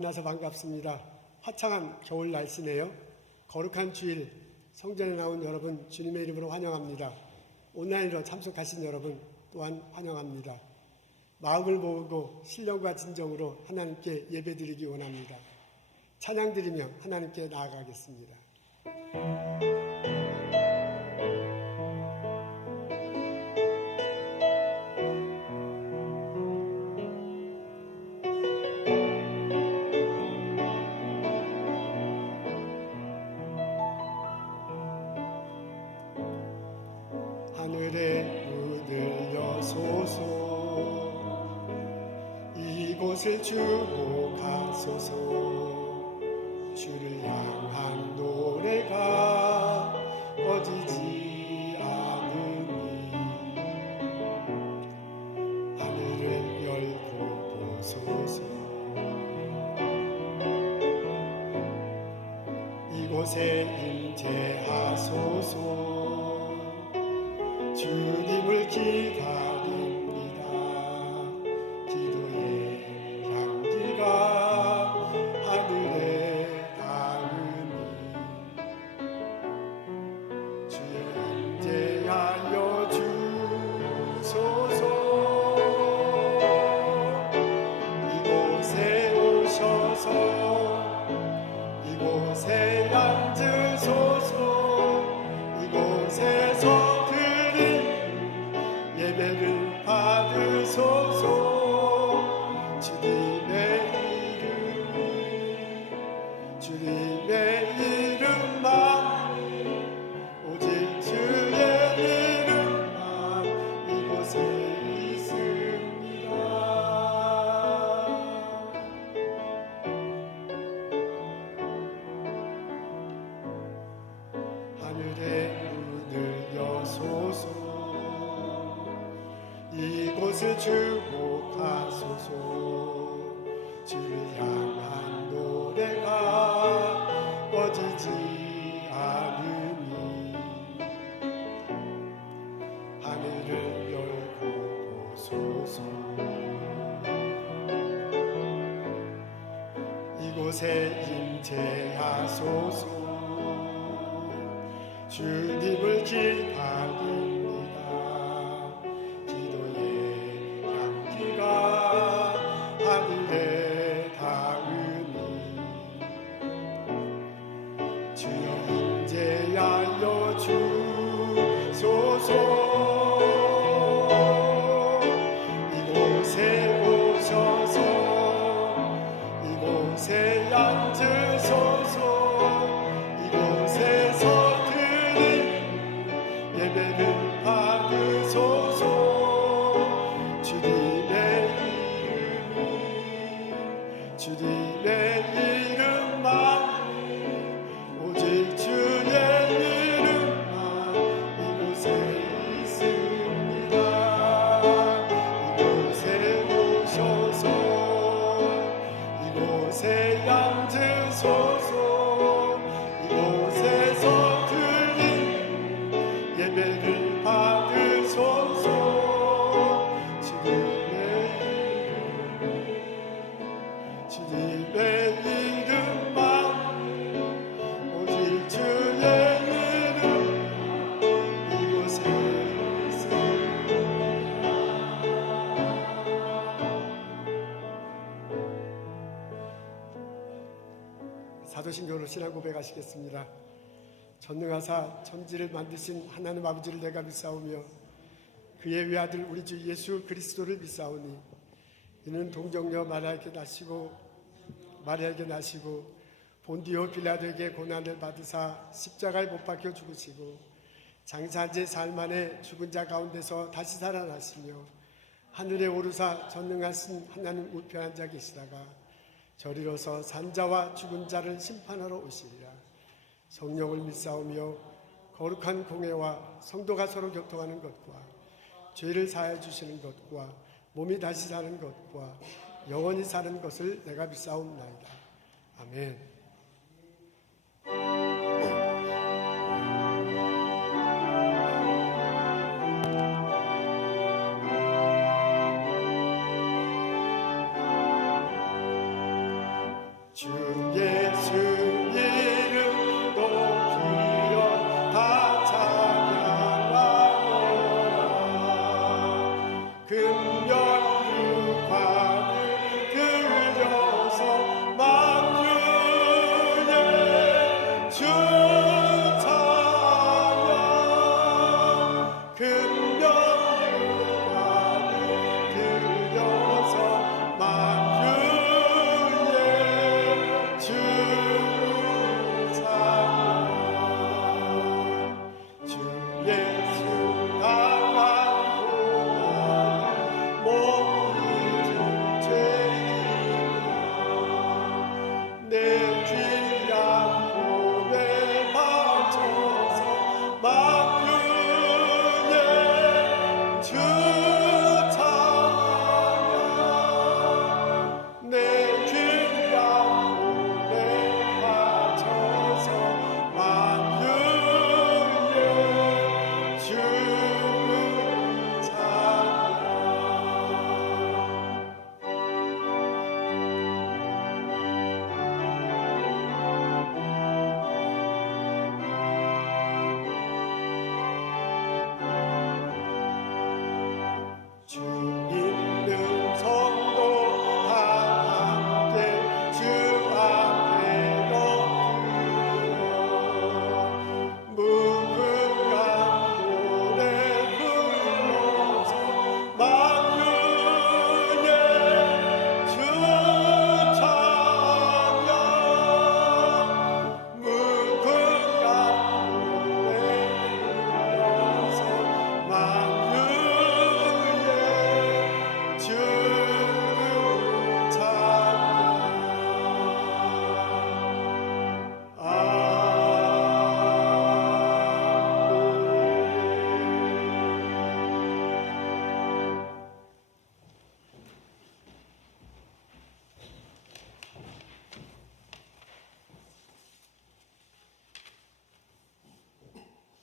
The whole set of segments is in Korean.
만나서 반갑습니다. 화창한 겨울 날씨네요. 거룩한 주일 성전에 나온 여러분 주님의 이름으로 환영합니다. 온라인으로 참석하신 여러분 또한 환영합니다. 마음을 모으고 신령과 진정으로 하나님께 예배드리기 원합니다. 찬양드리며 하나님께 나아가겠습니다. 하늘에 문을 여소서, 이곳을 주목하소서. 주를 향한 노래가 꺼지지 않으니 하늘을 열고 보소서. 이곳에 임재하소서. 주님을 기다립니다. 기도의 향기가 하늘에 닿으니 주여 임재하여 주소서. 이곳에 오셔서 이곳에 앉으소서. 이곳에서 예배를 받으소서. 주님의 이름만, 오직 주의 이름만 이곳에 있습니다. 하늘의 문을 여소서. 이곳을 주목하소서. 주를 향한 노래가 꺼지지 않으니 하늘을 열고 보소서. 이곳에 임재하소서. 주님을 기다립니다. 하늘에 닿으니 주여 임재하여 주소서. 이곳에 오셔서 이곳에 앉으소서. 이곳에서 드린 예배를 받으소서. 주님의 이름만, 오직 주의 이름만 이곳에 있습니다. 이곳에 오셔서 이곳에 앉으소서. 이곳에서 드린 예배를 받으소서. 주님의 이름만, 오직 주의 이름 이곳에 있습니다. 사도신경으로 신앙 고백하시겠습니다. 전능하사 천지를 만드신 하나님 아버지를 내가 믿사오며 그의 외아들 우리 주 예수 그리스도를 믿사오니 이는 동정녀 마리아에게 나시고 본디오 빌라도에게 고난을 받으사 십자가에 못 박혀 죽으시고 장사한 지 사흘 만에 죽은 자 가운데서 다시 살아나시며 하늘에 오르사 전능하신 하나님 우편한 자 계시다가 저리로서 산자와 죽은 자를 심판하러 오시리라. 성령을 믿사오며 거룩한 공회와 성도가 서로 교통하는 것과 죄를 사하여 주시는 것과 몸이 다시 사는 것과 영원히 사는 것을 내가 믿사옵나이다. 아멘. 주 예수 이름 높이어 다 찬양하노라. 금연 유관을 들려서 만주의 주 찬양. 금연 유관을 들려서 만주의 주 찬양. 주 예수 강한 고난 못 잊은 죄인아 내 귀한 몸에 바쳐서 만유의 주 찬양. 내 귀한 몸에 바쳐서 만유의 주 찬양. 주 믿는 성도 다 함께 주 앞에 엎드려 무궁한 노래 불러서 만유의 주 찬양. 무궁한 노래 불러서 만유의 주 찬양.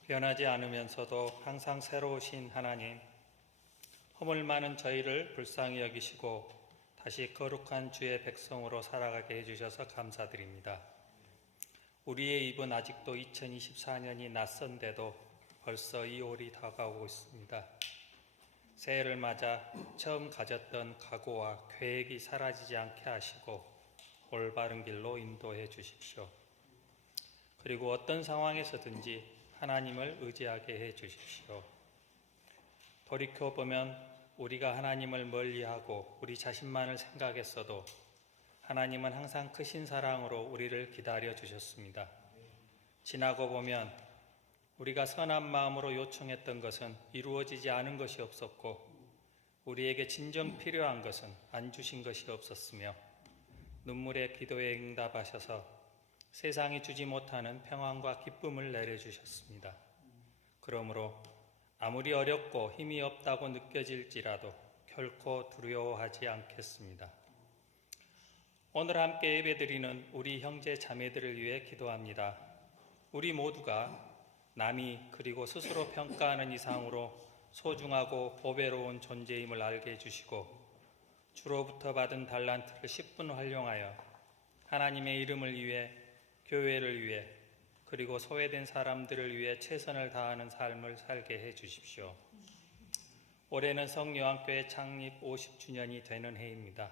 변하지 않으면서도 항상 새로우신 하나님, 허물 많은 저희를 불쌍히 여기시고 다시 거룩한 주의 백성으로 살아가게 해주셔서 감사드립니다. 우리의 입은 아직도 2024년이 낯선데도 벌써 2월이 다가오고 있습니다. 새해를 맞아 처음 가졌던 각오와 계획이 사라지지 않게 하시고 올바른 길로 인도해 주십시오. 그리고 어떤 상황에서든지 하나님을 의지하게 해 주십시오. 돌이켜보면 우리가 하나님을 멀리하고 우리 자신만을 생각했어도 하나님은 항상 크신 사랑으로 우리를 기다려 주셨습니다. 지나고 보면 우리가 선한 마음으로 요청했던 것은 이루어지지 않은 것이 없었고 우리에게 진정 필요한 것은 안 주신 것이 없었으며 눈물의 기도에 응답하셔서 세상이 주지 못하는 평안과 기쁨을 내려주셨습니다. 그러므로 아무리 어렵고 힘이 없다고 느껴질지라도 결코 두려워하지 않겠습니다. 오늘 함께 예배드리는 우리 형제 자매들을 위해 기도합니다. 우리 모두가 남이 그리고 스스로 평가하는 이상으로 소중하고 보배로운 존재임을 알게 해주시고 주로부터 받은 달란트를 10분 활용하여 하나님의 이름을 위해, 교회를 위해, 그리고 소외된 사람들을 위해 최선을 다하는 삶을 살게 해주십시오. 올해는 성요한교회 창립 50주년이 되는 해입니다.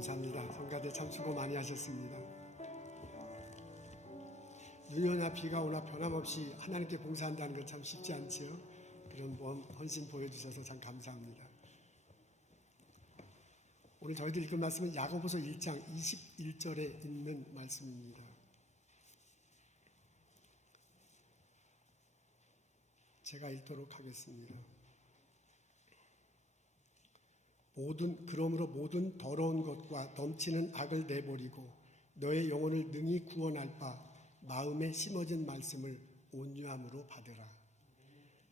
감사합니다. 성가대 참 수고 많이 하셨습니다. 눈이 오나 비가 오나 변함없이 하나님께 봉사한다는 건 참 쉽지 않지요. 그런 헌신 보여주셔서 참 감사합니다. 오늘 저희들 읽은 말씀은 야고보서 1장 21절에 있는 말씀입니다. 제가 읽도록 하겠습니다. 그러므로 모든 더러운 것과 넘치는 악을 내버리고 너의 영혼을 능히 구원할 바 마음에 심어진 말씀을 온유함으로 받으라.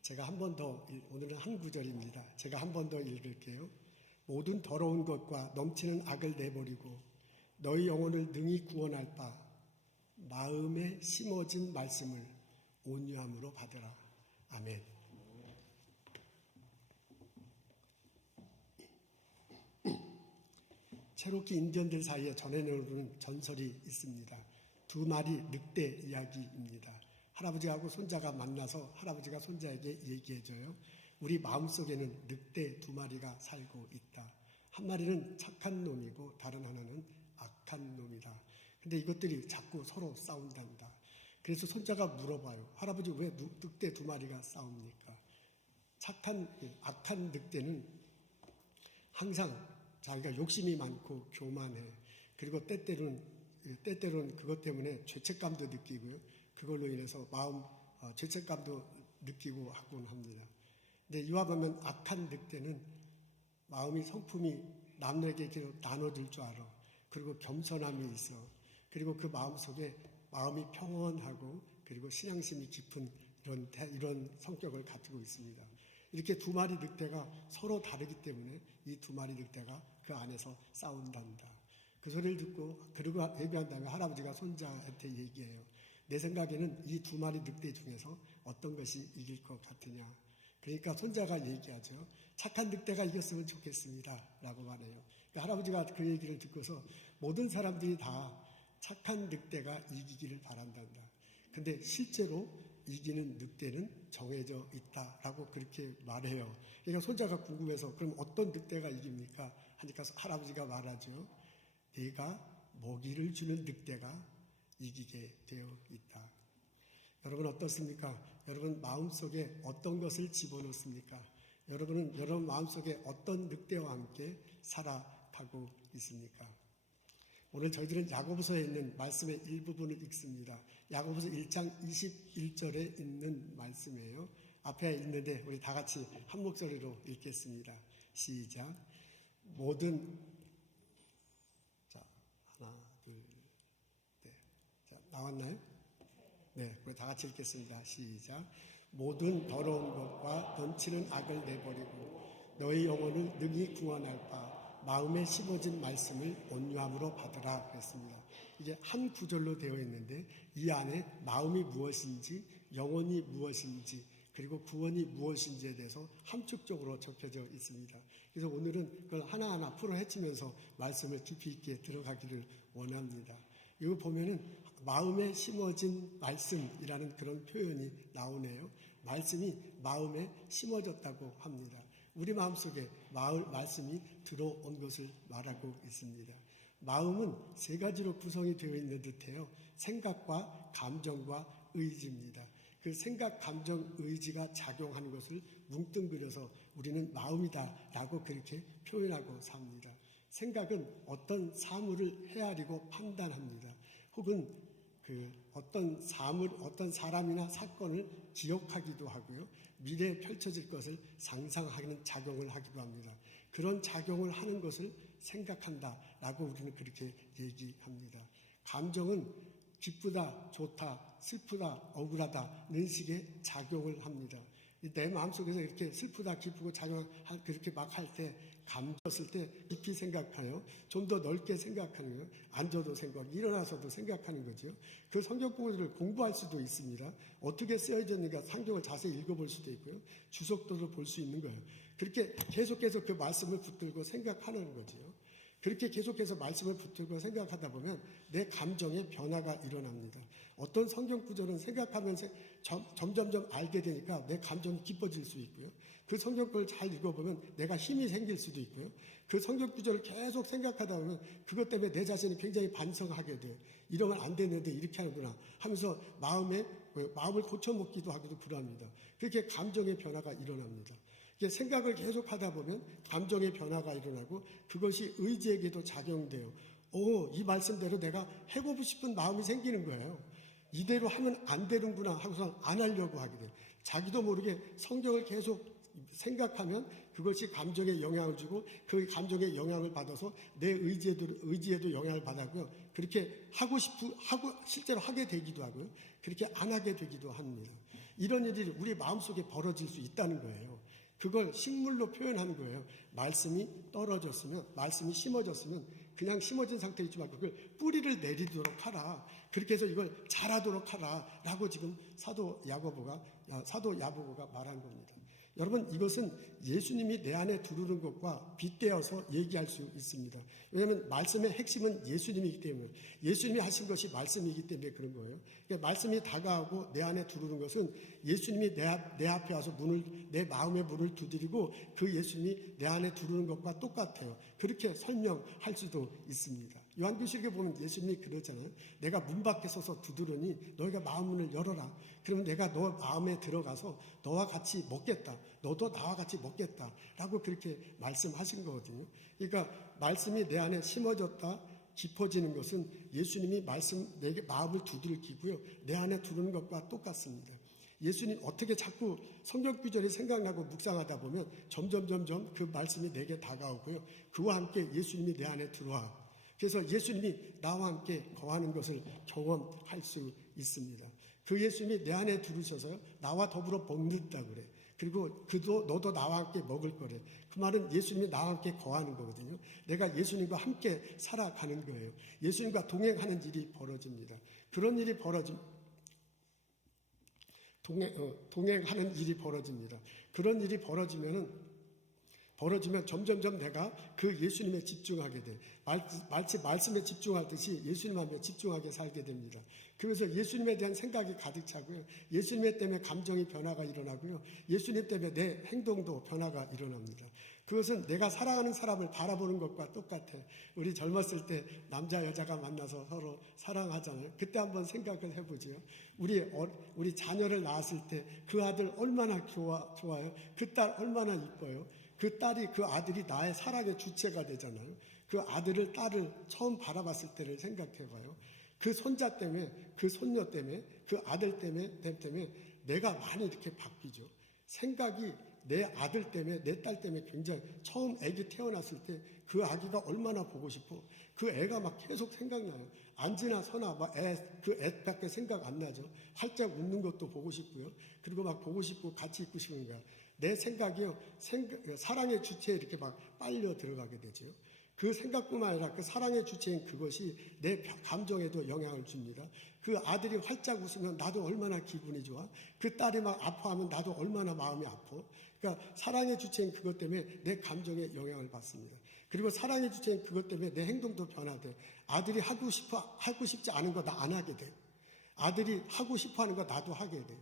제가 한 번 더, 오늘은 한 구절입니다. 제가 한 번 더 읽을게요. 모든 더러운 것과 넘치는 악을 내버리고 너희 영혼을 능히 구원할 바 마음에 심어진 말씀을 온유함으로 받으라. 아멘. 체로키 인디언들 사이에 전해오는 전설이 있습니다. 두 마리 늑대 이야기입니다. 할아버지하고 손자가 만나서 할아버지가 손자에게 얘기해줘요. 우리 마음속에는 늑대 두 마리가 살고 있다. 한 마리는 착한 놈이고 다른 하나는 악한 놈이다. 근데 이것들이 자꾸 서로 싸운단다. 그래서 손자가 물어봐요. 할아버지 왜 늑대 두 마리가 싸웁니까? 악한 늑대는 항상 자기가 욕심이 많고 교만해. 그리고 때때로는 그것 때문에 죄책감도 느끼고요. 그걸로 인해서 죄책감도 느끼고 하곤 합니다. 근데 이와 보면 악한 늑대는 마음이 성품이 남에게 나눠줄 줄 알아. 그리고 겸손함이 있어. 그리고 그 마음속에 마음이 평온하고 그리고 신앙심이 깊은 이런 성격을 가지고 있습니다. 이렇게 두 마리 늑대가 서로 다르기 때문에 이 두 마리 늑대가 그 안에서 싸운단다. 그 소리를 듣고 그러고 얘기한 다음에 할아버지가 손자한테 얘기해요. 내 생각에는 이 두 마리 늑대 중에서 어떤 것이 이길 것 같으냐. 그러니까 손자가 얘기하죠. 착한 늑대가 이겼으면 좋겠습니다. 라고 말해요. 그러니까 할아버지가 그 얘기를 듣고서 모든 사람들이 다 착한 늑대가 이기기를 바란단다. 근데 실제로 이기는 늑대는 정해져 있다라고 그렇게 말해요. 그러니까 손자가 궁금해서 그럼 어떤 늑대가 이깁니까? 하니까 할아버지가 말하죠. 네가 먹이를 주는 늑대가 이기게 되어 있다. 여러분 어떻습니까? 여러분 마음속에 어떤 것을 집어넣습니까? 여러분은 여러분 마음속에 어떤 늑대와 함께 살아가고 있습니까? 오늘 저희들은 야고보서에 있는 말씀의 일부분을 읽습니다. 야고보서 1장 21절에 있는 말씀이에요. 앞에 있는데 우리 다 같이 한 목소리로 읽겠습니다. 시작. 자, 하나, 둘, 넷. 자, 나왔나요? 네, 우리 다 같이 읽겠습니다. 시작. 모든 더러운 것과 넘치는 악을 내버리고 너희 영혼을 능히 구원할 바 마음에 심어진 말씀을 온유함으로 받으라 그랬습니다. 이게 한 구절로 되어 있는데 이 안에 마음이 무엇인지 영혼이 무엇인지 그리고 구원이 무엇인지에 대해서 함축적으로 적혀져 있습니다. 그래서 오늘은 그걸 하나하나 풀어헤치면서 말씀을 깊이 있게 들어가기를 원합니다. 이거 보면은 마음에 심어진 말씀이라는 그런 표현이 나오네요. 말씀이 마음에 심어졌다고 합니다. 우리 마음속에 말씀이 들어온 것을 말하고 있습니다. 마음은 세 가지로 구성이 되어 있는 듯해요. 생각과 감정과 의지입니다. 그 생각, 감정, 의지가 작용하는 것을 뭉뚱그려서 우리는 마음이다라고 그렇게 표현하고 삽니다. 생각은 어떤 사물을 헤아리고 판단합니다. 혹은 어떤 사람이나 사건을 기억하기도 하고요. 미래에 펼쳐질 것을 상상하는 작용을 하기도 합니다. 그런 작용을 하는 것을 생각한다라고 우리는 그렇게 얘기합니다. 감정은 기쁘다, 좋다, 슬프다, 억울하다는 식의 작용을 합니다. 내 마음속에서 이렇게 슬프다, 기쁘고 그렇게 막 할 때, 감졌을 때 깊이 생각하여 좀 더 넓게 생각하는 거예요. 앉아도 생각, 일어나서도 생각하는 거죠. 그 성경 구절을 공부할 수도 있습니다. 어떻게 쓰여졌는가 성경을 자세히 읽어볼 수도 있고요. 주석도를 볼 수 있는 거예요. 그렇게 계속 그 말씀을 붙들고 생각하는 거죠. 그렇게 계속해서 말씀을 붙들고 생각하다 보면 내 감정의 변화가 일어납니다. 어떤 성경 구절은 생각하면서 점점점 알게 되니까 내 감정이 기뻐질 수 있고요. 그 성경을 잘 읽어보면 내가 힘이 생길 수도 있고요. 그 성경 구절을 계속 생각하다 보면 그것 때문에 내 자신이 굉장히 반성하게 돼요. 이러면 안 되는데 이렇게 하는구나 하면서 마음을 고쳐먹기도 하기도 그러합니다. 그렇게 감정의 변화가 일어납니다. 생각을 계속 하다 보면 감정의 변화가 일어나고 그것이 의지에게도 작용돼요. 이 말씀대로 내가 해보고 싶은 마음이 생기는 거예요. 이대로 하면 안 되는구나 하고서 안 하려고 하게 돼요. 자기도 모르게 성경을 계속 생각하면 그것이 감정에 영향을 주고 그 감정에 영향을 받아서 내 의지에도 영향을 받았고요. 그렇게 하고 실제로 하게 되기도 하고요. 그렇게 안 하게 되기도 합니다. 이런 일이 우리 마음속에 벌어질 수 있다는 거예요. 그걸 식물로 표현하는 거예요. 말씀이 떨어졌으면, 말씀이 심어졌으면 그냥 심어진 상태에 있지 말고 그걸 뿌리를 내리도록 하라. 그렇게 해서 이걸 자라도록 하라. 라고 지금 사도 야고보가 말한 겁니다. 여러분, 이것은 예수님이 내 안에 들어오는 것과 빗대어서 얘기할 수 있습니다. 왜냐하면 말씀의 핵심은 예수님이기 때문에, 예수님이 하신 것이 말씀이기 때문에 그런 거예요. 그러니까 말씀이 다가오고 내 안에 들어오는 것은 예수님이 내 앞에 와서 내 마음의 문을 두드리고 그 예수님이 내 안에 들어오는 것과 똑같아요. 그렇게 설명할 수도 있습니다. 요한계시록에 보면 예수님이 그러잖아요. 내가 문 밖에 서서 두드리니 너희가 마음 문을 열어라. 그러면 내가 너 마음에 들어가서 너와 같이 먹겠다. 너도 나와 같이 먹겠다. 라고 그렇게 말씀하신 거거든요. 그러니까 말씀이 내 안에 심어졌다, 깊어지는 것은 예수님이 내게 마음을 두들기고요. 내 안에 두르는 것과 똑같습니다. 예수님 어떻게 자꾸 성경 구절이 생각나고 묵상하다 보면 점점 그 말씀이 내게 다가오고요. 그와 함께 예수님이 내 안에 들어와. 그래서 예수님이 나와 함께 거하는 것을 경험할 수 있습니다. 그 예수님이 내 안에 들으셔서요. 나와 더불어 먹는다 그래. 그리고 너도 나와 함께 먹을 거래. 그 말은 예수님이 나와 함께 거하는 거거든요. 내가 예수님과 함께 살아가는 거예요. 예수님과 동행하는 일이 벌어집니다. 그런 일이 동행하는 일이 벌어집니다. 그런 일이 벌어지면 점점점 내가 그 예수님에 집중하게 돼. 말씀에 집중하듯이 예수님한테 집중하게 살게 됩니다. 그래서 예수님에 대한 생각이 가득 차고요. 예수님 때문에 감정이 변화가 일어나고요. 예수님 때문에 내 행동도 변화가 일어납니다. 그것은 내가 사랑하는 사람을 바라보는 것과 똑같아. 우리 젊었을 때 남자 여자가 만나서 서로 사랑하잖아요. 그때 한번 생각을 해보죠. 우리 자녀를 낳았을 때 그 아들 얼마나 좋아요. 그 딸 얼마나 이뻐요. 그 아들이 나의 사랑의 주체가 되잖아요. 그 아들을, 딸을 처음 바라봤을 때를 생각해봐요. 그 손자 때문에, 그 손녀 때문에, 그 아들 때문에 내가 많이 이렇게 바뀌죠. 생각이 내 아들 때문에, 내 딸 때문에 굉장히 처음 애기 태어났을 때 그 아기가 얼마나 보고 싶어. 그 애가 막 계속 생각나요. 앉으나 서나 그 애밖에 생각 안 나죠. 활짝 웃는 것도 보고 싶고요. 그리고 막 보고 싶고 같이 있고 싶은 거야. 내 생각이요. 사랑의 주체에 이렇게 막 빨려 들어가게 되죠. 그 생각뿐만 아니라 그 사랑의 주체인 그것이 내 감정에도 영향을 줍니다. 그 아들이 활짝 웃으면 나도 얼마나 기분이 좋아. 그 딸이 막 아파하면 나도 얼마나 마음이 아파. 그러니까 사랑의 주체인 그것 때문에 내 감정에 영향을 받습니다. 그리고 사랑의 주체인 그것 때문에 내 행동도 변화돼. 아들이 하고 싶지 않은 거 나 안 하게 돼. 아들이 하고 싶어 하는 거 나도 하게 돼.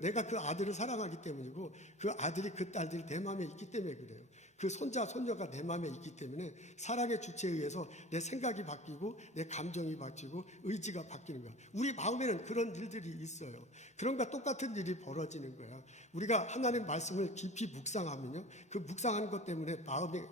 내가 그 아들을 사랑하기 때문이고 그 아들이 그 딸들이 내 마음에 있기 때문에 그래요. 그 손자, 손녀가 내 마음에 있기 때문에 사랑의 주체에 의해서 내 생각이 바뀌고 내 감정이 바뀌고 의지가 바뀌는 거야. 우리 마음에는 그런 일들이 있어요. 그런가 똑같은 일이 벌어지는 거야. 우리가 하나님 말씀을 깊이 묵상하면요. 그 묵상하는 것 때문에 마음의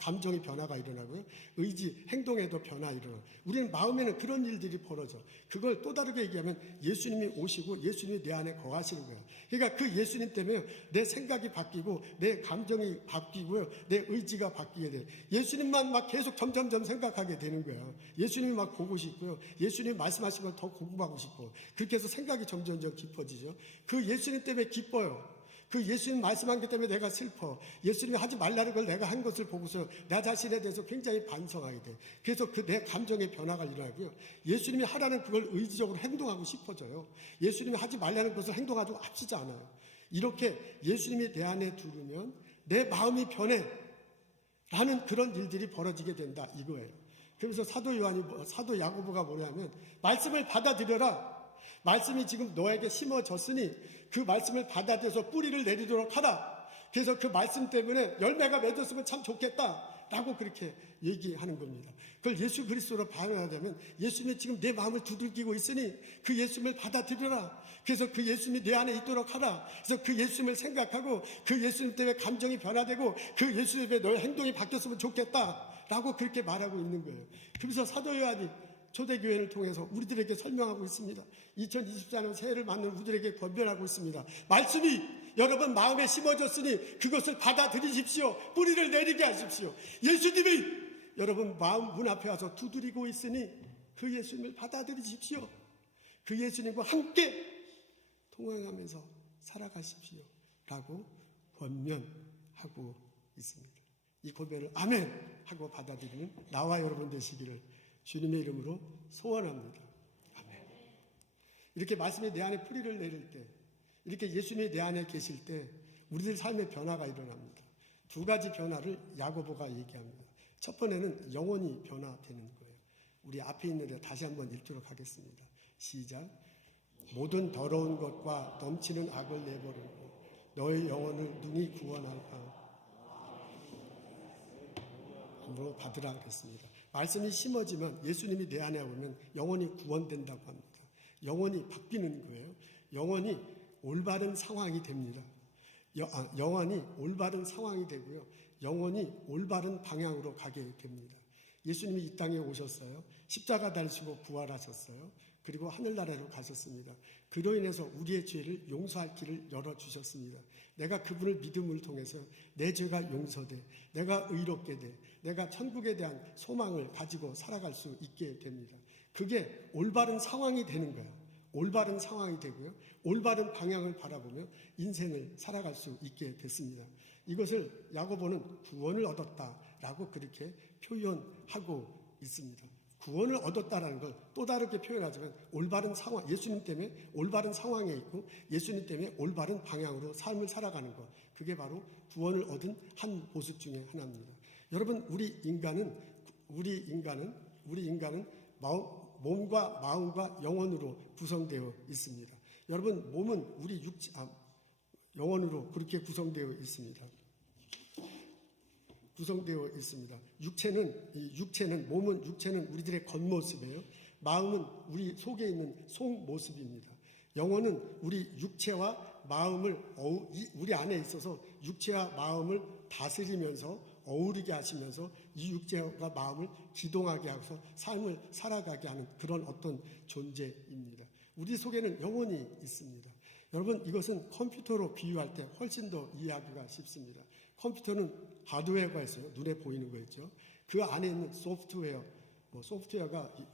감정의 변화가 일어나고요. 의지, 행동에도 변화가 일어나요. 우리는 마음에는 그런 일들이 벌어져. 그걸 또 다르게 얘기하면 예수님이 오시고 예수님이 내 안에 거하시는 거야. 그러니까 그 예수님 때문에 내 생각이 바뀌고 내 감정이 바뀌고요. 내 의지가 바뀌게 돼. 예수님만 막 계속 점점점 생각하게 되는 거야. 예수님이 막 보고 싶고요. 예수님 말씀하신 걸 더 공부하고 싶고. 그렇게 해서 생각이 점점점 깊어지죠. 그 예수님 때문에 기뻐요. 그 예수님 말씀한 것 때문에 내가 슬퍼. 예수님이 하지 말라는 걸 내가 한 것을 보고서 나 자신에 대해서 굉장히 반성하게 돼. 그래서 내 감정의 변화가 일어나고요. 예수님이 하라는 그걸 의지적으로 행동하고 싶어져요. 예수님이 하지 말라는 것을 행동하고 앞서지 않아요. 이렇게 예수님이 내 안에 들으면 내 마음이 변해. 라는 그런 일들이 벌어지게 된다 이거예요. 그래서 사도 야고보가 뭐냐면 말씀을 받아들여라. 말씀이 지금 너에게 심어졌으니 그 말씀을 받아들여서 뿌리를 내리도록 하라. 그래서 그 말씀 때문에 열매가 맺었으면 참 좋겠다 라고 그렇게 얘기하는 겁니다. 그걸 예수 그리스도로 반응하자면 예수님이 지금 내 마음을 두들기고 있으니 그 예수님을 받아들여라. 그래서 그 예수님이 내 안에 있도록 하라. 그래서 그 예수님을 생각하고 그 예수님 때문에 감정이 변화되고 그 예수님 때문에 너의 행동이 바뀌었으면 좋겠다 라고 그렇게 말하고 있는 거예요. 그래서 사도 요한이 초대교회를 통해서 우리들에게 설명하고 있습니다. 2024년 새해를 맞는 우리들에게 권면하고 있습니다. 말씀이 여러분 마음에 심어졌으니 그것을 받아들이십시오. 뿌리를 내리게 하십시오. 예수님이 여러분 마음 문 앞에 와서 두드리고 있으니 그 예수님을 받아들이십시오. 그 예수님과 함께 통행하면서 살아가십시오 라고 권면하고 있습니다. 이 권면을 아멘 하고 받아들이는 나와 여러분 되시기를 주님의 이름으로 소원합니다. 아멘. 이렇게 말씀이 내 안에 뿌리를 내릴 때, 이렇게 예수님이 내 안에 계실 때 우리들 삶의 변화가 일어납니다. 두 가지 변화를 야고보가 얘기합니다. 첫 번째는 영혼이 변화되는 거예요. 우리 앞에 있는데 다시 한번 읽도록 하겠습니다. 시작. 모든 더러운 것과 넘치는 악을 내버리고 너의 영혼을 능히 구원할까 함으로 받으라 그랬습니다. 말씀이 심어지면 예수님이 내 안에 오면 영혼이 구원된다고 합니다. 영혼이 바뀌는 거예요. 영혼이 올바른 상황이 됩니다. 영혼이 올바른 상황이 되고요. 영혼이 올바른 방향으로 가게 됩니다. 예수님이 이 땅에 오셨어요. 십자가 달리시고 부활하셨어요. 그리고 하늘나라로 가셨습니다. 그로 인해서 우리의 죄를 용서할 길을 열어주셨습니다. 내가 그분을 믿음을 통해서 내 죄가 용서돼, 내가 의롭게 돼, 내가 천국에 대한 소망을 가지고 살아갈 수 있게 됩니다. 그게 올바른 상황이 되는 거예요. 올바른 상황이 되고요. 올바른 방향을 바라보며 인생을 살아갈 수 있게 됐습니다. 이것을 야고보는 구원을 얻었다라고 그렇게 표현하고 있습니다. 구원을 얻었다라는 걸 또 다르게 표현하지만 올바른 상황, 예수님 때문에 올바른 상황에 있고 예수님 때문에 올바른 방향으로 삶을 살아가는 것, 그게 바로 구원을 얻은 한 모습 중에 하나입니다. 여러분, 우리 인간은 몸과 마음과 영혼으로 구성되어 있습니다. 여러분, 몸은 우리 영혼으로 그렇게 구성되어 있습니다. 육체는 우리들의 겉모습이에요. 마음은 우리 속에 있는 속모습입니다. 영혼은 우리 육체와 마음을 우리 안에 있어서 육체와 마음을 다스리면서 어우르게 하시면서 이 육체와 마음을 기동하게 하고서 삶을 살아가게 하는 그런 어떤 존재입니다. 우리 속에는 영혼이 있습니다. 여러분, 이것은 컴퓨터로 비유할 때 훨씬 더 이해하기가 쉽습니다. 컴퓨터는 하드웨어가 있어요. 눈에 보이는 거 있죠. 그 안에 있는 소프트웨어가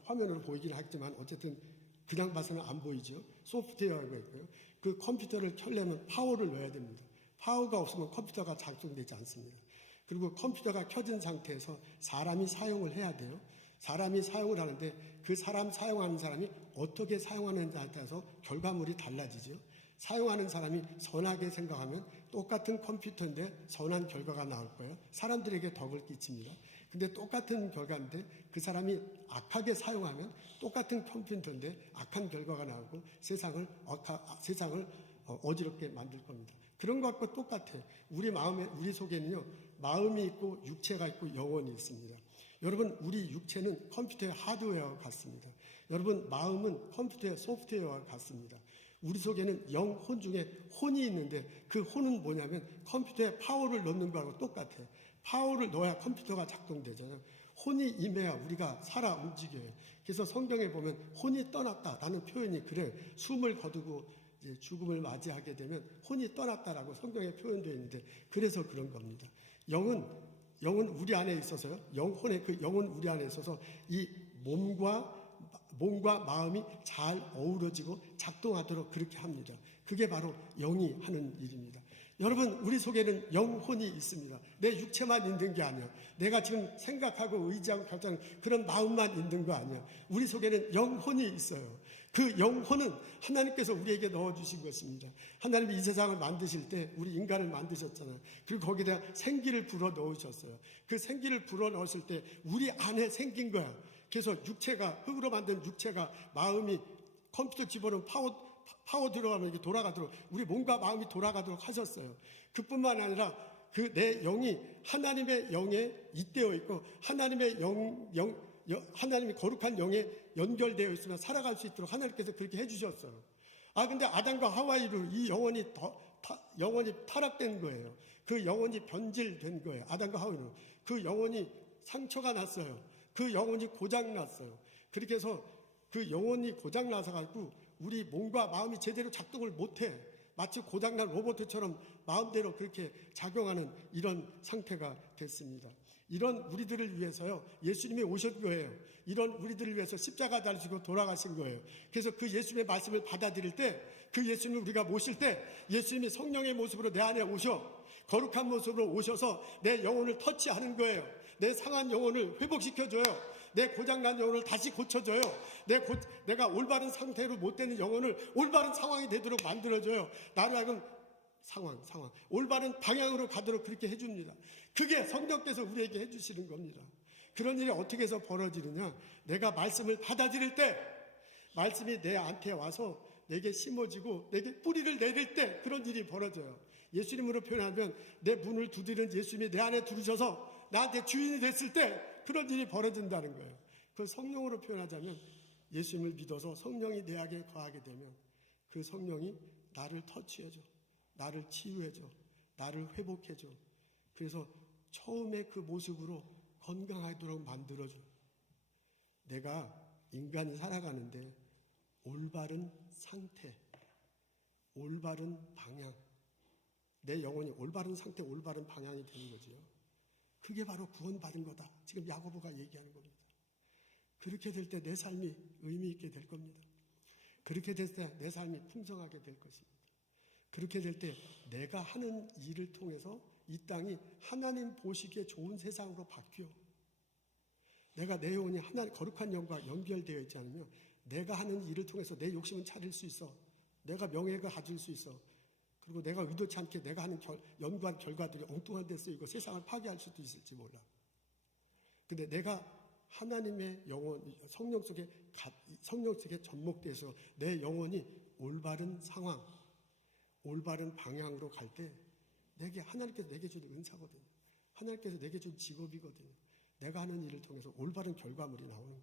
화면으로 보이긴 하겠지만 어쨌든 그냥 봐서는 안 보이죠. 소프트웨어가 있고요. 그 컴퓨터를 켜려면 파워를 넣어야 됩니다. 파워가 없으면 컴퓨터가 작동되지 않습니다. 그리고 컴퓨터가 켜진 상태에서 사람이 사용을 해야 돼요. 사람이 사용을 하는데 그 사용하는 사람이 어떻게 사용하는지에 따라서 결과물이 달라지죠. 사용하는 사람이 선하게 생각하면 똑같은 컴퓨터인데 선한 결과가 나올 거예요. 사람들에게 덕을 끼칩니다. 근데 똑같은 결과인데 그 사람이 악하게 사용하면 똑같은 컴퓨터인데 악한 결과가 나오고 세상을 어지럽게 만들 겁니다. 그런 것과 똑같아요. 우리 속에는요, 마음이 있고 육체가 있고 영혼이 있습니다. 여러분, 우리 육체는 컴퓨터의 하드웨어와 같습니다. 여러분, 마음은 컴퓨터의 소프트웨어와 같습니다. 우리 속에는 영혼 중에 혼이 있는데 그 혼은 뭐냐면 컴퓨터에 파워를 넣는 거하고 똑같아요. 파워를 넣어야 컴퓨터가 작동되잖아요. 혼이 임해야 우리가 살아 움직여요. 그래서 성경에 보면 혼이 떠났다라는 표현이 그래요. 숨을 거두고 이제 죽음을 맞이하게 되면 혼이 떠났다라고 성경에 표현되어 있는데 그래서 그런 겁니다. 영은 우리 안에 있어서요. 영은 우리 안에 있어서 이 몸과 마음이 잘 어우러지고 작동하도록 그렇게 합니다. 그게 바로 영이 하는 일입니다. 여러분, 우리 속에는 영혼이 있습니다. 내 육체만 있는 게 아니야. 내가 지금 생각하고 의지하고 결정하는 그런 마음만 있는 거 아니야. 우리 속에는 영혼이 있어요. 그 영혼은 하나님께서 우리에게 넣어주신 것입니다. 하나님이 이 세상을 만드실 때 우리 인간을 만드셨잖아요. 그리고 거기다 생기를 불어 넣으셨어요. 그 생기를 불어 넣었을 때 우리 안에 생긴 거야. 그래서 육체가, 흙으로 만든 육체가, 마음이 컴퓨터 집어넣으면 파워 들어가면 이게 돌아가도록, 우리 몸과 마음이 돌아가도록 하셨어요. 그뿐만 아니라 그 내 영이 하나님의 영에 잇대어 있고 하나님의 거룩한 영에 연결되어 있으면 살아갈 수 있도록 하나님께서 그렇게 해주셨어요. 근데 아담과 하와이로 이 영혼이 타락된 거예요. 그 영혼이 변질된 거예요. 아담과 하와이로. 그 영혼이 상처가 났어요. 그 영혼이 고장났어요. 그렇게 해서 그 영혼이 고장나서 가지고 우리 몸과 마음이 제대로 작동을 못해. 마치 고장난 로봇처럼 마음대로 그렇게 작용하는 이런 상태가 됐습니다. 이런 우리들을 위해서요, 예수님이 오신 거예요. 이런 우리들을 위해서 십자가 달리시고 돌아가신 거예요. 그래서 그 예수님의 말씀을 받아들일 때, 그 예수님을 우리가 모실 때, 예수님이 성령의 모습으로 내 안에 오셔, 거룩한 모습으로 오셔서 내 영혼을 터치하는 거예요. 내 상한 영혼을 회복시켜줘요. 내 고장난 영혼을 다시 고쳐줘요. 내가 올바른 상태로 못 되는 영혼을 올바른 상황이 되도록 만들어줘요. 나로 하여금 올바른 방향으로 가도록 그렇게 해줍니다. 그게 성령께서 우리에게 해주시는 겁니다. 그런 일이 어떻게 해서 벌어지느냐? 내가 말씀을 받아들일 때, 말씀이 내 안에 와서 내게 심어지고 내게 뿌리를 내릴 때 그런 일이 벌어져요. 예수님으로 표현하면 내 문을 두드리는 예수님이 내 안에 들으셔서 나한테 주인이 됐을 때 그런 일이 벌어진다는 거예요. 그 성령으로 표현하자면, 예수님을 믿어서 성령이 내 안에 거하게 되면 그 성령이 나를 터치해줘, 나를 치유해줘, 나를 회복해줘. 그래서 처음에 그 모습으로 건강하도록 만들어줘. 내가 인간이 살아가는데 올바른 상태, 올바른 방향, 내 영혼이 올바른 상태, 올바른 방향이 되는 거지요. 그게 바로 구원받은 거다. 지금 야고보가 얘기하는 겁니다. 그렇게 될 때 내 삶이 의미 있게 될 겁니다. 그렇게 될 때 내 삶이 풍성하게 될 것입니다. 그렇게 될 때 내가 하는 일을 통해서 이 땅이 하나님 보시기에 좋은 세상으로 바뀌어. 내가 내 영혼이 하나님 거룩한 영과 연결되어 있지 않으면 내가 하는 일을 통해서 내 욕심은 차릴 수 있어. 내가 명예가 가질 수 있어. 그리고 내가 의도치 않게 내가 하는 연구한 결과들이 엉뚱한 데 쓰이고 세상을 파괴할 수도 있을지 몰라. 근데 내가 하나님의 영혼, 성령 속에 접목돼서 내 영혼이 올바른 상황, 올바른 방향으로 갈 때 내게 하나님께서 내게 주는 은사거든요. 하나님께서 내게 준 직업이거든요. 내가 하는 일을 통해서 올바른 결과물이 나오는 거예요.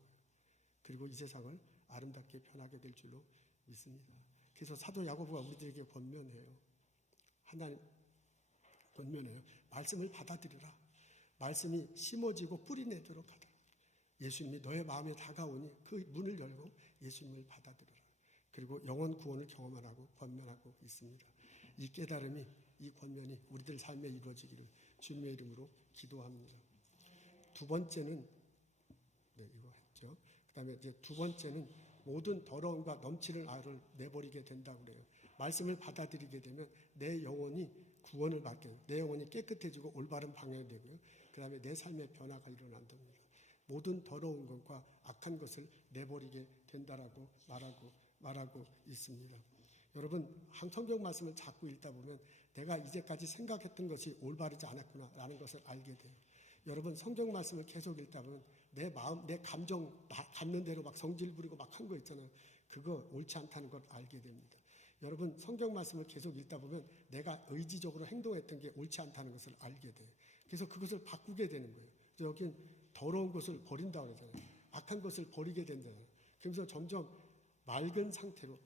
그리고 이 세상을 아름답게 변하게 될 줄로 믿습니다. 그래서 사도 야고보가 우리들에게 권면해요. 하나님 권면해요. 말씀을 받아들이라. 말씀이 심어지고 뿌리 내도록 하라. 예수님이 너의 마음에 다가오니 그 문을 열고 예수님을 받아들여라. 그리고 영원 구원을 경험하라고 권면하고 있습니다. 이 깨달음이, 이 권면이 우리들 삶에 이루어지기를 주님의 이름으로 기도합니다. 두 번째는, 이거 했죠. 그 다음에 이제 두 번째는 모든 더러움과 넘치는 알을 내버리게 된다고 그래요. 말씀을 받아들이게 되면 내 영혼이 구원을 받게 돼요. 내 영혼이 깨끗해지고 올바른 방향이 되고요. 그 다음에 내 삶의 변화가 일어난답니다. 모든 더러운 것과 악한 것을 내버리게 된다라고 말하고 있습니다. 여러분, 성경 말씀을 자꾸 읽다 보면 내가 이제까지 생각했던 것이 올바르지 않았구나라는 것을 알게 돼요. 여러분, 성경 말씀을 계속 읽다 보면 내 마음, 내 감정 갖는 대로 막 성질 부리고 막 한 거 있잖아요. 그거 옳지 않다는 걸 알게 됩니다. 여러분, 성경 말씀을 계속 읽다 보면 내가 의지적으로 행동했던 게 옳지 않다는 것을 알게 돼요. 그래서 그것을 바꾸게 되는 거예요. 그래서 여긴 더러운 것을 버린다고 그러잖아요. 악한 것을 버리게 된다잖아요. 그러면서 점점 맑은 상태로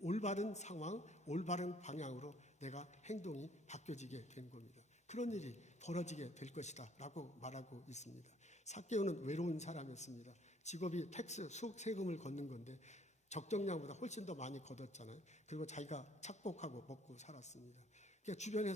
올바른 상황, 올바른 방향으로 내가 행동이 바뀌어지게 된 겁니다. 그런 일이 벌어지게 될 것이다 라고 말하고 있습니다. 삭개오는 외로운 사람이었습니다. 직업이 세금을 걷는 건데 적정량보다 훨씬 더 많이 걷었잖아요. 그리고 자기가 착복하고 먹고 살았습니다. 그러니까 주변에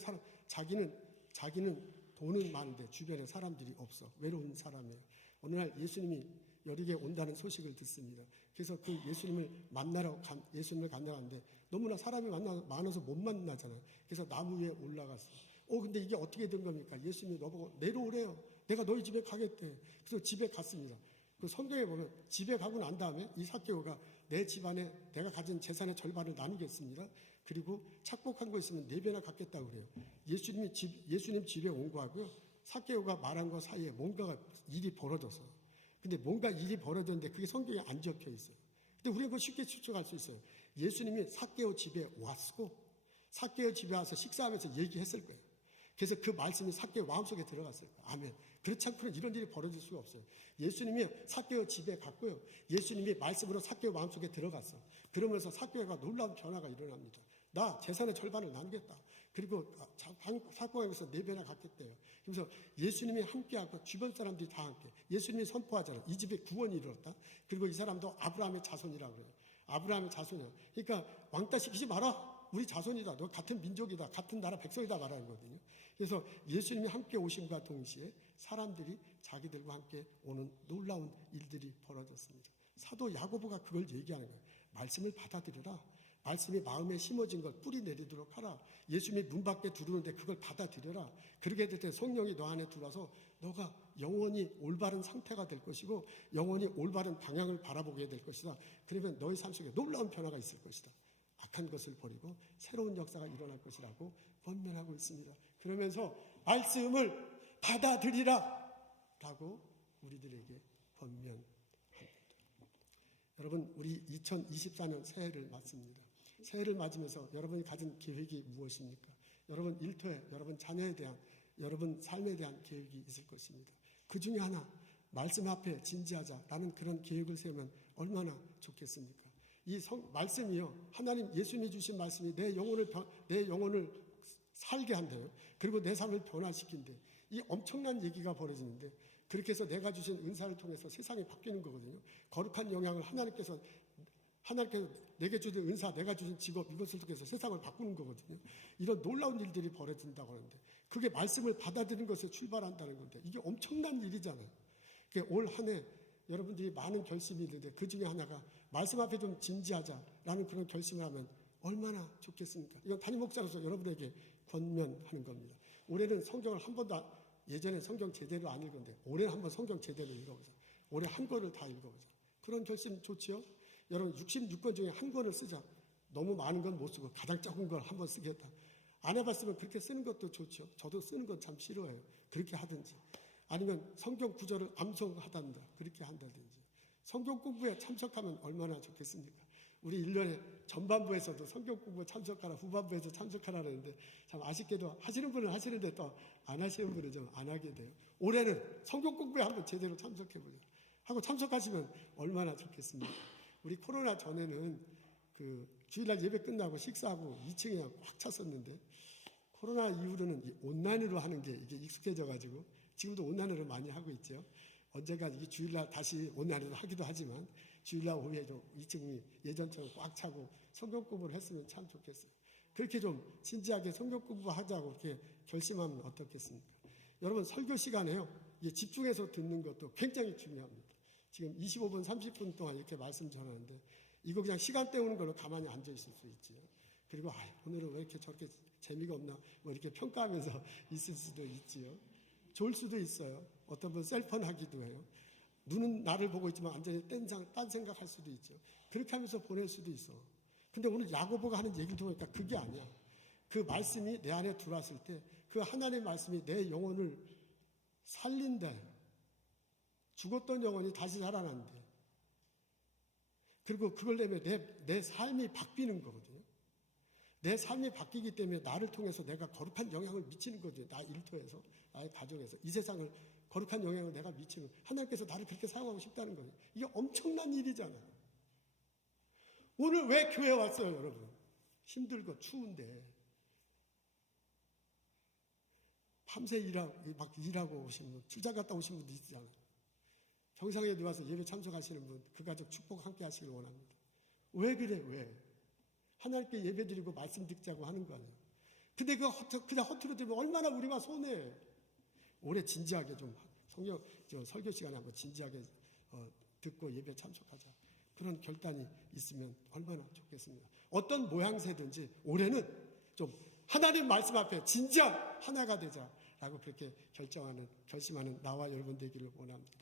자기는 돈은 많은데 주변에 사람들이 없어. 외로운 사람이에요. 어느 날 예수님이 여리게 온다는 소식을 듣습니다. 그래서 그 예수님을 만나러 갔는데 너무나 사람이 많아서 못 만나잖아요. 그래서 나무 위에 올라갔어요. 근데 이게 어떻게 된 겁니까? 예수님이 너보고 내려오래요. 내가 너희 집에 가겠대. 그래서 집에 갔습니다. 그 성경에 보면 집에 가고 난 다음에 이 삭개오가 내 집안에 내가 가진 재산의 절반을 나누겠습니다. 그리고 착복한 거 있으면 4배나 갚겠다고 그래요. 예수님 집에 온 거하고요. 삭개오가 말한 거 사이에 뭔가 일이 벌어져서. 근데 뭔가 일이 벌어졌는데 그게 성경에 안 적혀 있어요. 근데 우리가 그거 쉽게 추측할 수 있어요. 예수님이 삭개오 집에 왔고 삭개오 집에 와서 식사하면서 얘기했을 거예요. 그래서 그 말씀이 삭개오 마음속에 들어갔을 거예요. 아멘. 그렇지 않고는 이런 일이 벌어질 수가 없어요. 예수님이 삭개오 집에 갔고요. 예수님이 말씀으로 삭개오 마음속에 들어갔어. 그러면서 삭개오가 놀라운 변화가 일어납니다. 나 재산의 절반을 나누겠다. 그리고 삭개오에서 4배나 갚겠대요. 그래서 예수님이 함께하고 주변 사람들이 다 함께. 예수님이 선포하잖아요. 이 집에 구원이 이르렀다. 그리고 이 사람도 아브라함의 자손이라고 그래요. 아브라함의 자손이야. 그러니까 왕따 시키지 마라. 우리 자손이다. 너 같은 민족이다. 같은 나라 백성이다 말하는 거거든요. 그래서 예수님이 함께 오심과 동시에 사람들이 자기들과 함께 오는 놀라운 일들이 벌어졌습니다. 사도 야고보가 그걸 얘기하는 거예요. 말씀을 받아들여라. 말씀이 마음에 심어진 걸 뿌리 내리도록 하라. 예수님이 문 밖에 들어오는데 그걸 받아들여라. 그렇게 될 때 성령이 너 안에 들어와서 너가 영원히 올바른 상태가 될 것이고 영원히 올바른 방향을 바라보게 될 것이다. 그러면 너의 삶 속에 놀라운 변화가 있을 것이다. 악한 것을 버리고 새로운 역사가 일어날 것이라고 권면하고 있습니다. 그러면서 말씀을 받아들이라 라고 우리들에게 권면합니다. 여러분, 우리 2024년 새해를 맞습니다. 새해를 맞으면서 여러분이 가진 계획이 무엇입니까? 여러분 일터에, 여러분 자녀에 대한, 여러분 삶에 대한 계획이 있을 것입니다. 그 중에 하나, 말씀 앞에 진지하자라는 그런 계획을 세우면 얼마나 좋겠습니까? 이 말씀이요, 하나님 예수님이 주신 말씀이 내 영혼을 살게 한대요. 그리고 내 삶을 변화시킨대. 이 엄청난 얘기가 벌어지는데 그렇게 해서 내가 주신 은사를 통해서 세상이 바뀌는 거거든요. 거룩한 영향을 하나님께서 내게 주신 은사, 내가 주신 직업 이것을 통해서 세상을 바꾸는 거거든요. 이런 놀라운 일들이 벌어진다고 하는데 그게 말씀을 받아들이는 것에 출발한다는 건데 이게 엄청난 일이잖아요. 올 한 해 여러분들이 많은 결심이 있는데 그 중에 하나가 말씀 앞에 좀 진지하자라는 그런 결심을 하면 얼마나 좋겠습니까? 이건 담임 목사로서 여러분에게 권면하는 겁니다. 올해는 성경을 한 번도 예전에 성경 제대로 안 읽었는데 올해는 한번 성경 제대로 읽어보자. 올해 한 권을 다 읽어보자. 그런 결심 좋지요? 여러분 66권 중에 한 권을 쓰자. 너무 많은 건 못 쓰고 가장 적은 걸 한번 쓰겠다. 안 해봤으면 그렇게 쓰는 것도 좋죠. 저도 쓰는 건 참 싫어해요. 그렇게 하든지. 아니면 성경 구절을 암송하단다. 그렇게 한다든지. 성경 공부에 참석하면 얼마나 좋겠습니까? 우리 1년에 전반부에서도 성경 공부 참석하라, 후반부에서 참석하라 그러는데 참 아쉽게도 하시는 분은 하시는데 또 안 하시는 분은 좀 안 하게 돼요. 올해는 성경 공부에 한번 제대로 참석해보자. 하고 참석하시면 얼마나 좋겠습니까? 우리 코로나 전에는 그 주일날 예배 끝나고 식사하고 2층에 꽉 찼었는데 코로나 이후로는 온라인으로 하는 게 이게 익숙해져가지고 지금도 온라인으로 많이 하고 있죠. 언젠가 이 주일날 다시 온라인으로 하기도 하지만 주일날 오후에 좀 2층이 예전처럼 꽉 차고 성경 공부를 했으면 참 좋겠어요. 그렇게 좀 진지하게 성경 공부하자고 이렇게 결심하면 어떻겠습니까? 여러분 설교 시간에요. 집중해서 듣는 것도 굉장히 중요합니다. 지금 25분, 30분 동안 이렇게 말씀 전하는데 이거 그냥 시간 때우는 걸로 가만히 앉아 있을 수 있지요. 그리고 오늘은 왜 이렇게 저렇게 재미가 없나 뭐 이렇게 평가하면서 있을 수도 있지요. 좋을 수도 있어요. 어떤 분 셀폰 하기도 해요. 눈은 나를 보고 있지만 완전히 딴 생각할 수도 있죠. 그렇게 하면서 보낼 수도 있어. 근데 오늘 야고보가 하는 얘기를 들어보니까 그게 아니야. 그 말씀이 내 안에 들어왔을 때 그 하나님의 말씀이 내 영혼을 살린대. 죽었던 영혼이 다시 살아난대. 그리고 그걸 내면 내 삶이 바뀌는 거거든요. 내 삶이 바뀌기 때문에 나를 통해서 내가 거룩한 영향을 미치는 거죠. 나 일터에서, 나의 가정에서. 이 세상을 거룩한 영향을 내가 미치는. 하나님께서 나를 그렇게 사용하고 싶다는 거예요. 이게 엄청난 일이잖아요. 오늘 왜 교회 왔어요, 여러분? 힘들고 추운데. 밤새 일하고 오신 분, 출장 갔다 오신 분도 있잖아요. 경상에 들어와서 예배 참석하시는 분, 그 가족 축복 함께 하시길 원합니다. 왜 그래, 왜? 하나님께 예배 드리고 말씀 듣자고 하는 거 아니에요. 근데 그냥 허투루 들으면 얼마나 우리가 손해. 올해 진지하게 좀 설교 시간에 한번 진지하게 듣고 예배 참석하자. 그런 결단이 있으면 얼마나 좋겠습니다. 어떤 모양새든지 올해는 좀 하나님 말씀 앞에 진지한 하나가 되자라고 그렇게 결심하는 나와 여러분 되기를 원합니다.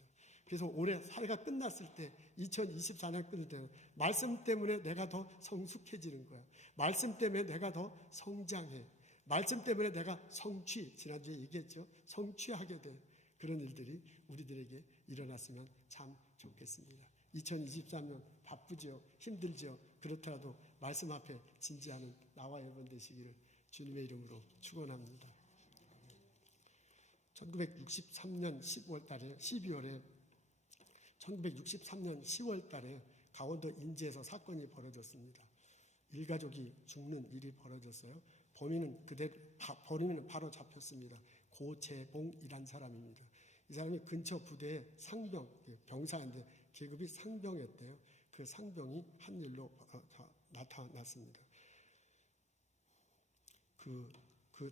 그래서 올해 사회가 끝났을 때 2024년 끝날 때는 말씀 때문에 내가 더 성숙해지는 거야. 말씀 때문에 내가 더 성장해. 말씀 때문에 내가 성취, 지난주에 얘기했죠. 성취하게 돼. 그런 일들이 우리들에게 일어났으면 참 좋겠습니다. 2023년 바쁘죠. 힘들죠. 그렇더라도 말씀 앞에 진지하는 나와 여러분 되시기를 주님의 이름으로 축원합니다. 1963년 12월에 1963년 10월달에 강원도 인제에서 사건이 벌어졌습니다. 일가족이 죽는 일이 벌어졌어요. 범인은 바로 잡혔습니다. 고재봉이란 사람입니다. 이 사람이 근처 부대의 상병, 병사인데 계급이 상병이었대요. 그 상병이 한 일로 나타났습니다.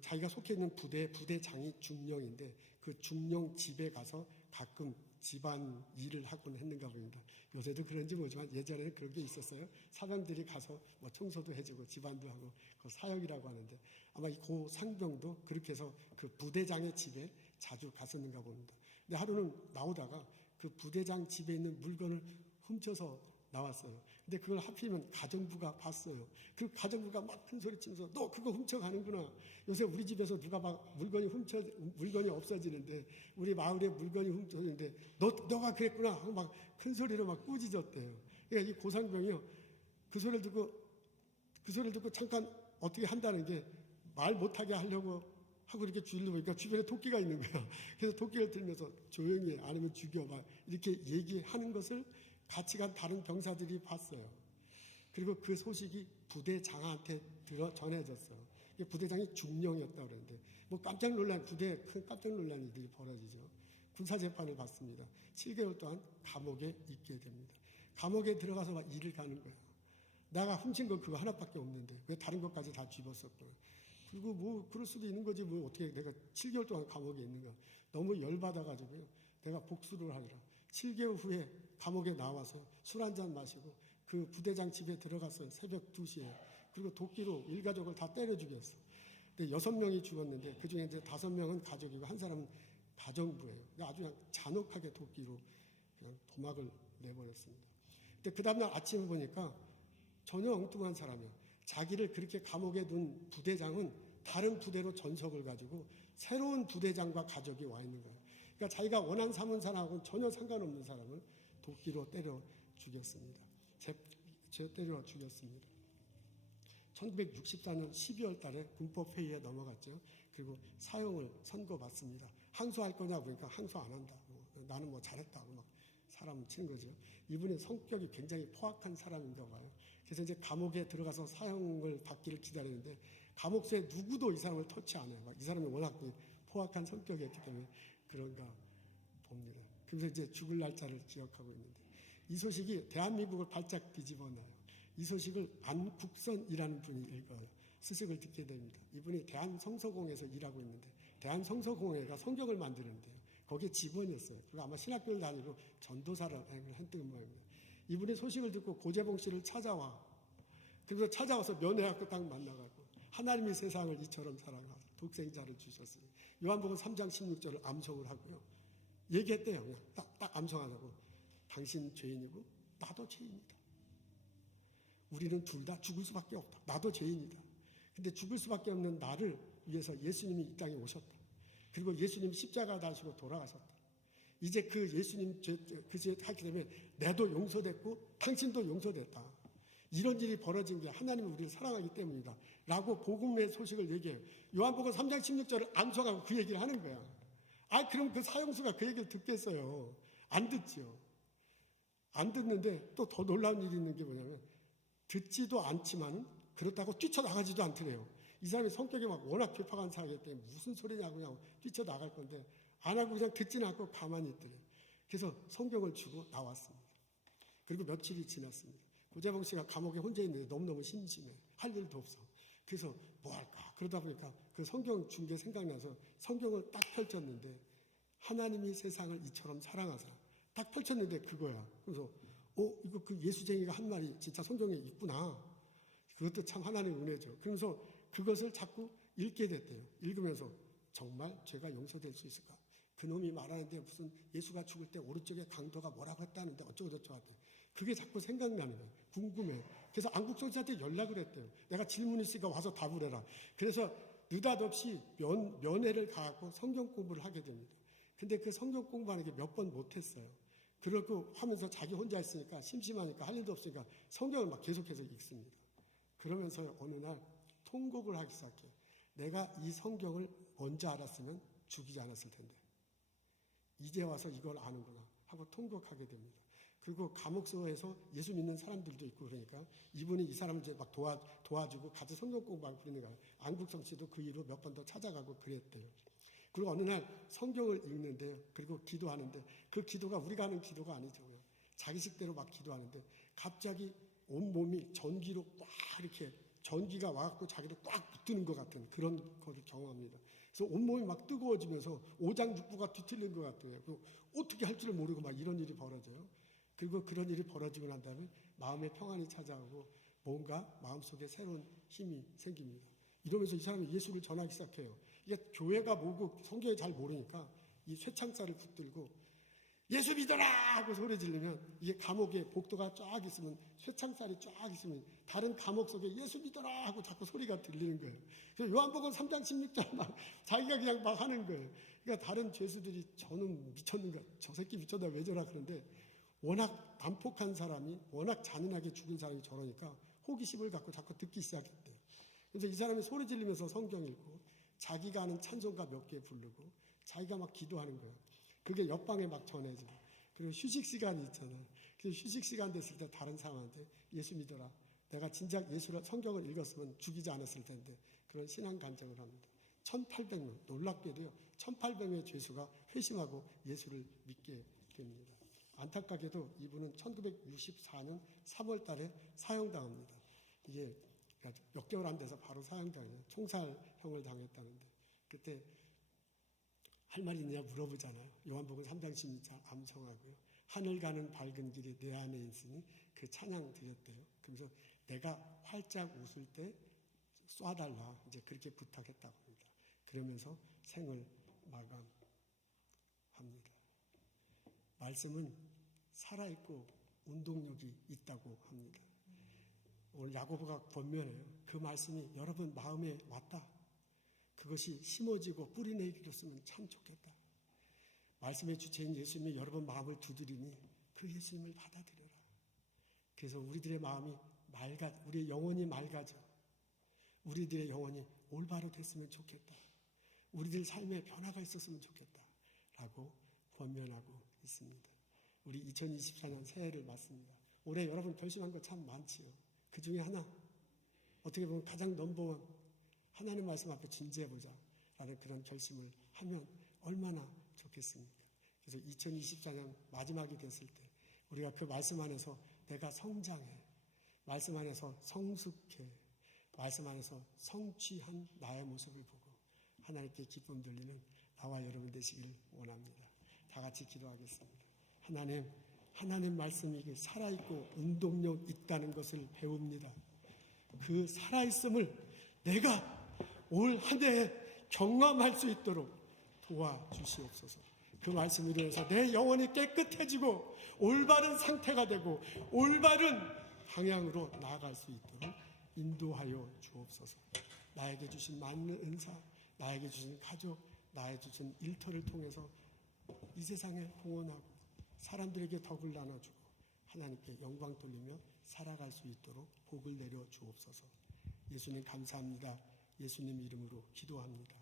자기가 속해 있는 부대장이 중령인데 그 중령 집에 가서 가끔 집안 일을 하곤 했는가 봅니다. 요새도 그런지 모르지만 예전에는 그런 게 있었어요. 사람들이 가서 뭐 청소도 해주고 집안도 하고 그 사역이라고 하는데 아마 이 고 상병도 그렇게 해서 그 부대장의 집에 자주 갔었는가 봅니다. 근데 하루는 나오다가 그 부대장 집에 있는 물건을 훔쳐서 나왔어요. 근데 그걸 하필이면 가정부가 봤어요. 그 가정부가 막 큰 소리 치면서 너 그거 훔쳐가는구나. 요새 우리 집에서 누가 막 물건이 없어지는데 우리 마을에 물건이 훔쳐지는데 너가 그랬구나 하고 막 큰 소리로 막 꾸짖었대요. 그러니까 이 고상병이요. 그 소리를 듣고 잠깐 어떻게 한다는 게 말 못하게 하려고 하고 이렇게 주일로 보니까 주변에 토끼가 있는 거예요. 그래서 토끼를 들면서 조용히 해, 아니면 죽여 막 이렇게 얘기하는 것을 같이 간 다른 병사들이 봤어요. 그리고 그 소식이 부대장한테 전해졌어요. 부대장이 중령이었다고 그랬는데 부대에 큰 깜짝 놀란 일들이 벌어지죠. 군사재판을 받습니다. 7개월 동안 감옥에 있게 됩니다. 감옥에 들어가서 막 일을 가는 거예요. 내가 훔친 거 그거 하나밖에 없는데 왜 다른 것까지 다 쥐었었구나. 그리고 뭐 그럴 수도 있는 거지 뭐 어떻게 내가 7개월 동안 감옥에 있는가. 너무 열받아가지고요. 내가 복수를 하리라. 7개월 후에 감옥에 나와서 술 한잔 마시고 그 부대장 집에 들어갔어요. 새벽 2시에. 그리고 도끼로 일가족을 다 때려 죽였어. 근데 6명이 죽었는데 그중에 이제 5명은 가족이고 한 사람은 가정부예요. 아주 그냥 잔혹하게 도끼로 그냥 도막을 내버렸습니다. 근데 그 다음날 아침에 보니까 전혀 엉뚱한 사람이에요. 자기를 그렇게 감옥에 둔 부대장은 다른 부대로 전속을 가지고 새로운 부대장과 가족이 와 있는 거예요. 그러니까 자기가 원한 삼은 사람하고는 전혀 상관없는 사람을 도끼로 때려 죽였습니다. 때려 죽였습니다. 1964년 12월 달에 군법회의에 넘어갔죠. 그리고 사형을 선고받습니다. 항소할 거냐고 그러니까 항소 안 한다. 나는 뭐 잘했다고 막 사람을 치는 거죠. 이분의 성격이 굉장히 포악한 사람인가 봐요. 그래서 이제 감옥에 들어가서 사형을 받기를 기다리는데 감옥수에 누구도 이 사람을 터치 안 해요. 이 사람이 워낙 포악한 성격이었기 때문에 그런가 봅니다. 그래서 이제 죽을 날짜를 기억하고 있는데 이 소식이 대한민국을 발짝 뒤집어놔요. 이 소식을 안국선이라는 분이 읽어요. 수식을 듣게 됩니다. 이분이 대한성서공회에서 일하고 있는데 대한성서공회가 성경을 만드는데요. 거기에 직원이었어요. 그리고 아마 신학교를 다니고 전도사를 했던 모양입니다. 이분이 소식을 듣고 고재봉 씨를 찾아와. 그래서 찾아와서 면회학교 딱 만나가고 하나님이 세상을 이처럼 사랑하사 독생자를 주셨으니 요한복음 3장 16절을 암송을 하고요. 얘기했대요. 그냥 딱 암송하라고. 당신 죄인이고 나도 죄인이다. 우리는 둘 다 죽을 수밖에 없다. 나도 죄인이다. 근데 죽을 수밖에 없는 나를 위해서 예수님이 이 땅에 오셨다. 그리고 예수님이 십자가 다시고 돌아가셨다. 이제 그 예수님 그 죄 하기 때문에 내도 용서됐고 당신도 용서됐다. 이런 일이 벌어진 게 하나님이 우리를 사랑하기 때문이다. 라고 복음의 소식을 얘기해요. 요한복음 3장 16절을 암송하고 그 얘기를 하는 거야. 그럼 그 사형수가 그 얘기를 듣겠어요. 안 듣죠. 안 듣는데 또 더 놀라운 일이 있는 게 뭐냐면 듣지도 않지만 그렇다고 뛰쳐나가지도 않더래요. 이 사람이 성격이 막 워낙 괴팍한 사람이기 때문에 무슨 소리냐고 그냥 뛰쳐나갈 건데 안 하고 그냥 듣지는 않고 가만히 있더래요. 그래서 성경을 주고 나왔습니다. 그리고 며칠이 지났습니다. 고재봉 씨가 감옥에 혼자 있는데 너무너무 심심해. 할 일도 없어. 그래서 뭐 할까? 그러다 보니까 그 성경 준 게 생각나서 성경을 딱 펼쳤는데 하나님이 세상을 이처럼 사랑하사 딱 펼쳤는데 그거야. 그래서 이거 그 예수쟁이가 한 말이 진짜 성경에 있구나. 그것도 참 하나님의 은혜죠. 그러면서 그것을 자꾸 읽게 됐대요. 읽으면서 정말 죄가 용서될 수 있을까? 그놈이 말하는데 무슨 예수가 죽을 때 오른쪽에 강도가 뭐라고 했다는데 어쩌고저쩌고 하대. 그게 자꾸 생각나는 거예요. 궁금해. 그래서 안국성씨한테 연락을 했대요. 내가 질문 있으니까 와서 답을 해라. 그래서 느닷없이 면회를 가고 성경 공부를 하게 됩니다. 근데 그 성경 공부하는 게 몇 번 못했어요. 그러고 하면서 자기 혼자 있으니까 심심하니까 할 일도 없으니까 성경을 막 계속해서 읽습니다. 그러면서 어느 날 통곡을 하기 시작해요. 내가 이 성경을 먼저 알았으면 죽이지 않았을 텐데. 이제 와서 이걸 아는구나 하고 통곡하게 됩니다. 그리고 감옥소에서 예수 믿는 사람들도 있고 그러니까 이분이 이 사람을 이제 막 도와주고 같이 성경 공부하고 그러는 거예요. 안국성 씨도 그 이후로 몇 번 더 찾아가고 그랬대요. 그리고 어느 날 성경을 읽는데요. 그리고 기도하는데 그 기도가 우리가 하는 기도가 아니죠. 자기 식대로 막 기도하는데 갑자기 온몸이 전기로 꽉 이렇게 전기가 와갖고 자기를 꽉 붙드는 것 같은 그런 거를 경험합니다. 그래서 온몸이 막 뜨거워지면서 오장육부가 뒤틀린 것 같아요. 어떻게 할 줄을 모르고 막 이런 일이 벌어져요. 그리고 그런 일이 벌어지고 난 다음에 마음의 평안이 찾아오고 뭔가 마음속에 새로운 힘이 생깁니다. 이러면서 이 사람이 예수를 전하기 시작해요. 이게 교회가 뭐고 성경을 잘 모르니까 이 쇠창살을 붙들고 예수 믿어라! 하고 소리 지르면 이게 감옥에 복도가 쫙 있으면 쇠창살이 쫙 있으면 다른 감옥 속에 예수 믿어라! 하고 자꾸 소리가 들리는 거예요. 그래서 요한복음 3장 16절 막 자기가 그냥 막 하는 거예요. 그러니까 다른 죄수들이 저는 미쳤는가? 저 새끼 미쳤나? 왜 저라? 그런데 워낙 난폭한 사람이 워낙 잔인하게 죽은 사람이 저러니까 호기심을 갖고 자꾸 듣기 시작했대요. 그래서 이 사람이 소리 지르면서 성경 읽고 자기가 아는 찬송가 몇 개 부르고 자기가 막 기도하는 거예요. 그게 옆방에 막 전해지고 그리고 휴식 시간이 있잖아요. 그래서 휴식 시간 됐을 때 다른 사람한테 예수 믿어라. 내가 진작 예수를 성경을 읽었으면 죽이지 않았을 텐데 그런 신앙 간증을 합니다. 1800명 놀랍게도요. 1800명의 죄수가 회심하고 예수를 믿게 됩니다. 안타깝게도 이분은 1964년 3월 달에 사형당합니다. 이게 몇 개월 안 돼서 바로 사형당해요. 총살형을 당했다는데 그때 할 말이 있냐 물어보잖아요. 요한복음 3장 16절 암송하고요. 하늘 가는 밝은 길이 내 안에 있으니 그 찬양 드렸대요. 그러면서 내가 활짝 웃을 때 쏴달라 이제 그렇게 부탁했다고 합니다. 그러면서 생을 마감합니다. 말씀은 살아있고 운동력이 있다고 합니다. 오늘 야고보가 권면해요. 그 말씀이 여러분 마음에 왔다. 그것이 심어지고 뿌리내리로쓰면 참 좋겠다. 말씀의 주체인 예수님이 여러분 마음을 두드리니 그 예수님을 받아들여라. 그래서 우리들의 마음이 우리의 영혼이 맑아져. 우리들의 영혼이 올바로 됐으면 좋겠다. 우리들 삶에 변화가 있었으면 좋겠다. 라고 권면하고 있습니다. 우리 2024년 새해를 맞습니다. 올해 여러분 결심한 거 참 많지요. 그 중에 하나, 어떻게 보면 가장 넘버원, 하나님 말씀 앞에 진지해보자 라는 그런 결심을 하면 얼마나 좋겠습니까? 그래서 2024년 마지막이 됐을 때 우리가 그 말씀 안에서 내가 성장해, 말씀 안에서 성숙해, 말씀 안에서 성취한 나의 모습을 보고 하나님께 기쁨 돌리는 나와 여러분 되시길 원합니다. 다 같이 기도하겠습니다. 하나님 말씀이 살아있고 운동력 있다는 것을 배웁니다. 그 살아있음을 내가 올 한 해에 경험할 수 있도록 도와주시옵소서. 그 말씀으로 인해서 내 영혼이 깨끗해지고 올바른 상태가 되고 올바른 방향으로 나아갈 수 있도록 인도하여 주옵소서. 나에게 주신 많은 은사, 나에게 주신 가족, 나에게 주신 일터를 통해서 이 세상에 공헌하고 사람들에게 덕을 나눠주고 하나님께 영광 돌리며 살아갈 수 있도록 복을 내려 주옵소서. 예수님 감사합니다. 예수님 이름으로 기도합니다.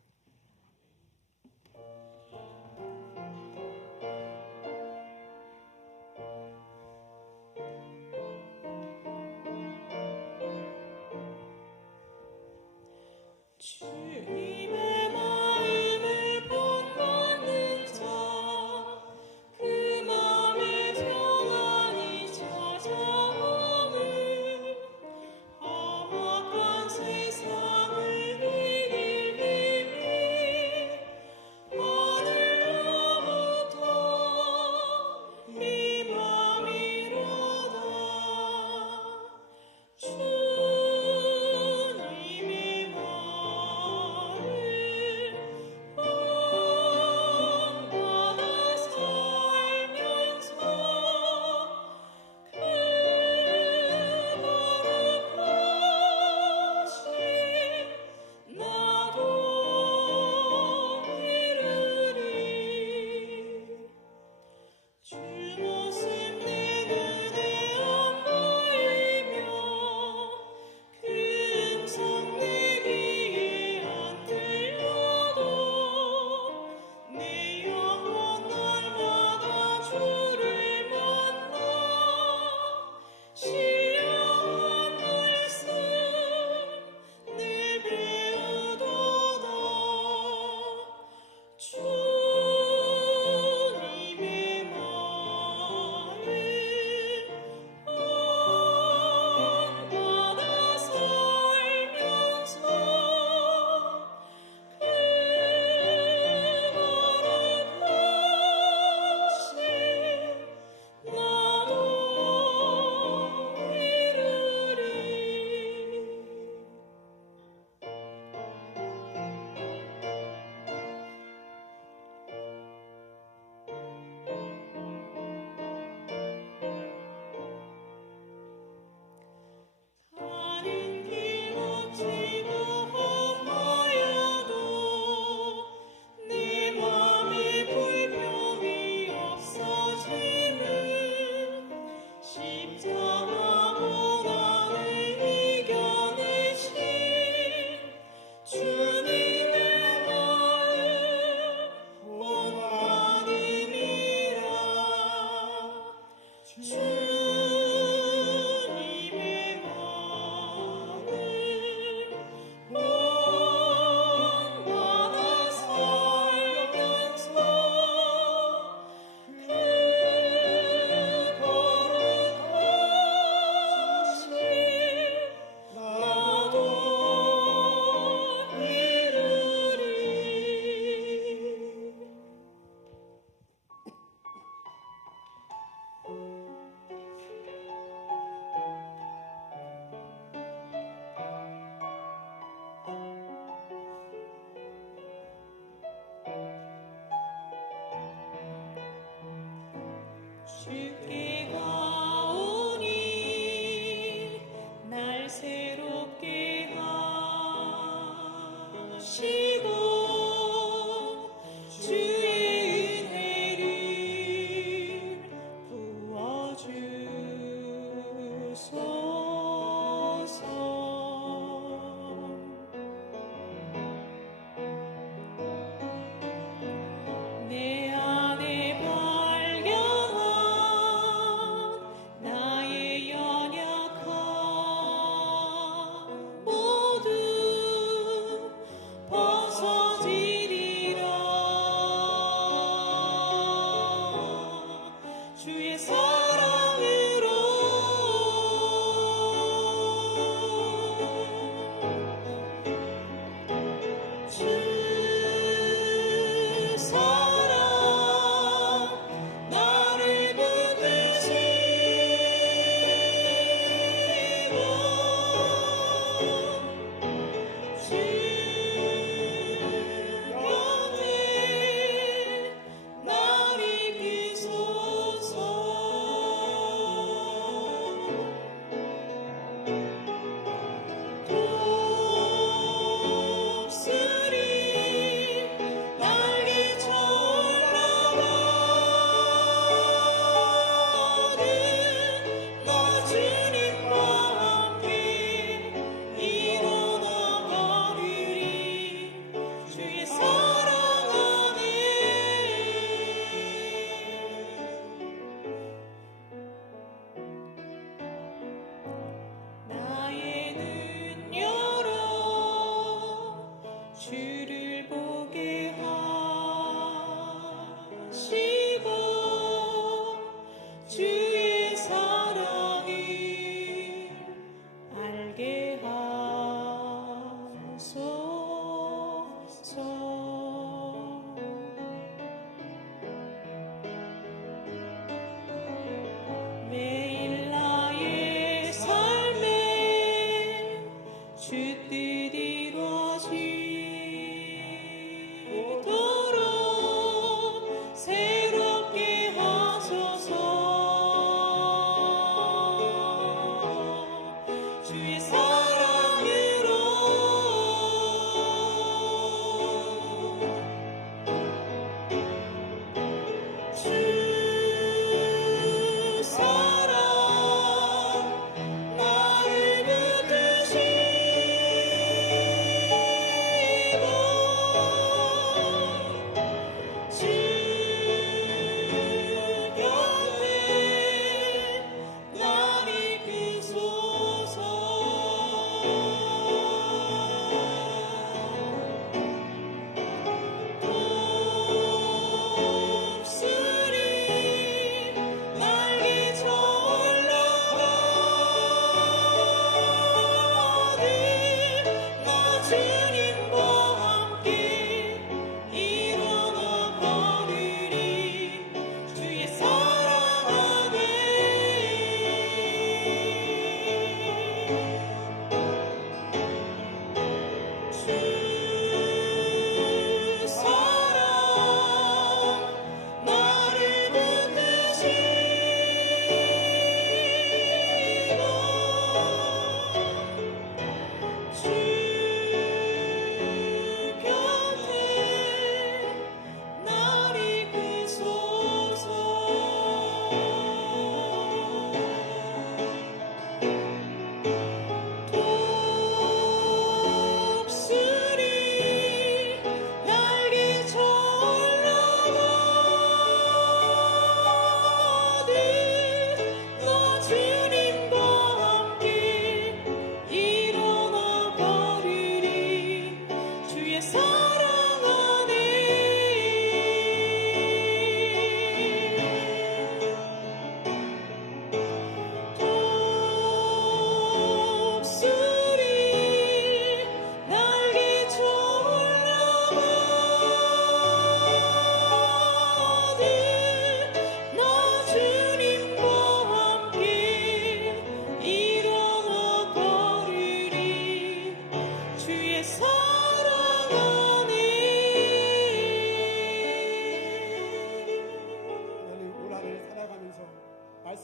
주님의 마음을 본받는 자, 그 마음에 평안이 찾아오는 험악한 세상을 이길 힘이 주께 가오니 날 새롭게 하시고 주의 은혜를 부어주소서. 내 안에 발견한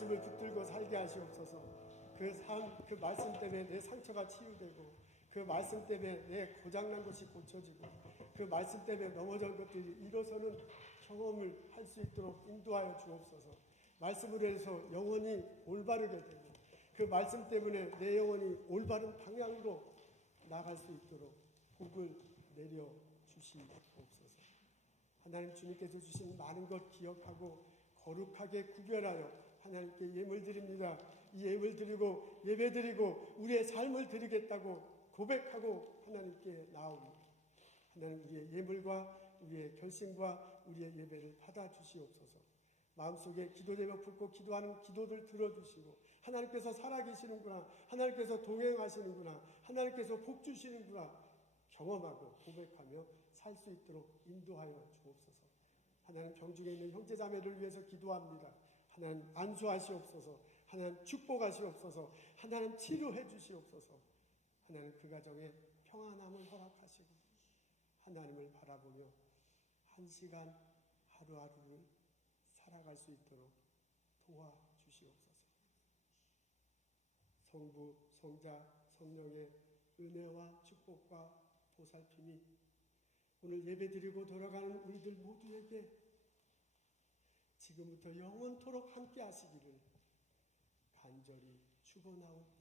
말씀을 붙들고 살게 하시옵소서. 그 말씀 때문에 내 상처가 치유되고, 그 말씀 때문에 내 고장난 것이 고쳐지고, 그 말씀 때문에 넘어진 것들이 일어서는 경험을 할 수 있도록 인도하여 주옵소서. 말씀으로 해서 영혼이 올바르게 되고, 그 말씀 때문에 내 영혼이 올바른 방향으로 나갈 수 있도록 복을 내려 주시옵소서. 하나님 주님께서 주신 많은 것 기억하고 거룩하게 구별하여 하나님께 예물 드립니다. 이 예물 드리고 예배 드리고 우리의 삶을 드리겠다고 고백하고 하나님께 나옵니다. 하나님 우리의 예물과 우리의 결심과 우리의 예배를 받아주시옵소서. 마음속에 기도되며 품고 기도하는 기도들 들어주시고 하나님께서 살아계시는구나, 하나님께서 동행하시는구나, 하나님께서 복 주시는구나 경험하고 고백하며 살 수 있도록 인도하여 주옵소서. 하나님 병중에 있는 형제자매를 위해서 기도합니다. 하나님 안수하시옵소서. 하나님 축복하시옵소서. 하나님 치료해 주시옵소서. 하나님 그 가정에 평안함을 허락하시고 하나님을 바라보며 한 시간 하루하루를 살아갈 수 있도록 도와주시옵소서. 성부, 성자, 성령의 은혜와 축복과 보살핌이 오늘 예배드리고 돌아가는 우리들 모두에게 지금부터 영원토록 함께 하시기를 간절히 축원하옵나이다.